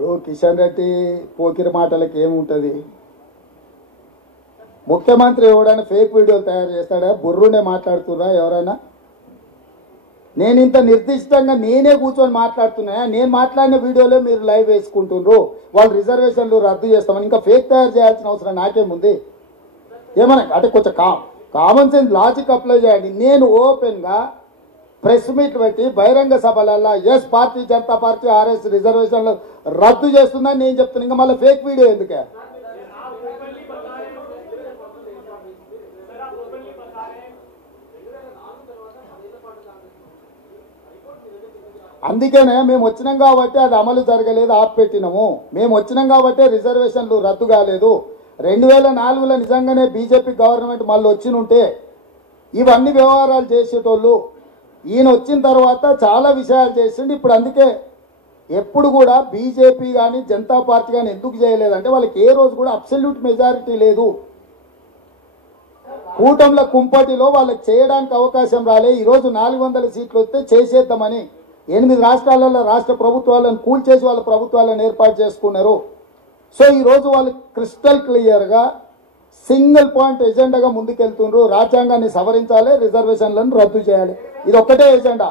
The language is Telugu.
ఇప్పుడు కిషన్ రెడ్డి పోకిరి మాటలకి ఏముంటుంది? ముఖ్యమంత్రి ఎవడైనా ఫేక్ వీడియోలు తయారు చేస్తాడా? బుర్రునే మాట్లాడుతున్నా ఎవరైనా? నేను ఇంత నిర్దిష్టంగా నేనే కూర్చొని మాట్లాడుతున్నా. నేను మాట్లాడిన వీడియోలో మీరు లైవ్ వేసుకుంటున్నారు. వాళ్ళు రిజర్వేషన్లు రద్దు చేస్తామని ఇంకా ఫేక్ తయారు చేయాల్సిన అవసరం నాకేముంది? ఏమన్నా అంటే కొంచెం కామన్ సెన్స్ లాజిక్ అప్లై చేయండి. నేను ఓపెన్గా ప్రెస్ మీట్ పెట్టి బహిరంగ సభలల్లో yes Bharatiya Janata party RS రిజర్వేషన్లు రద్దు చేస్తుందని నేను చెప్తున్నాను. ఇంకా మళ్ళీ ఫేక్ వీడియో ఎందుకే? అందుకనే మేము వచ్చినాం కాబట్టి అది అమలు జరగలేదు, ఆపిపెట్టినాము. మేము వచ్చినాం కాబట్టి రిజర్వేషన్లు రద్దు కాలేదు. 2004లో నిజంగానే బీజేపీ గవర్నమెంట్ మళ్ళీ వచ్చినుంటే ఇవన్నీ వ్యవహారాలు చేసేటోళ్ళు. ఈయన వచ్చిన తర్వాత చాలా విషయాలు చేసిండు. ఇప్పుడు అందుకే ఎప్పుడు కూడా బీజేపీ కానీ జనతా పార్టీ కానీ ఎందుకు చేయలేదంటే వాళ్ళకి ఏ రోజు కూడా అబ్సల్యూట్ మెజారిటీ లేదు. కూటమిల కుంపటిలో వాళ్ళకి చేయడానికి అవకాశం రాలే. ఈరోజు 400 సీట్లు వస్తే చేసేద్దామని 8 రాష్ట్రాలలో రాష్ట్ర ప్రభుత్వాలను కూల్చేసి వాళ్ళ ప్రభుత్వాలను ఏర్పాటు చేసుకున్నారు. సో ఈరోజు వాళ్ళు క్రిస్టల్ క్లియర్గా సింగిల్ పాయింట్ ఎజెండాగా ముందుకెళ్తున్నారు. రాజ్యాంగాన్ని సవరించాలి, రిజర్వేషన్లను రద్దు చేయాలి. ఇది ఒక్కటే ఎజెండా.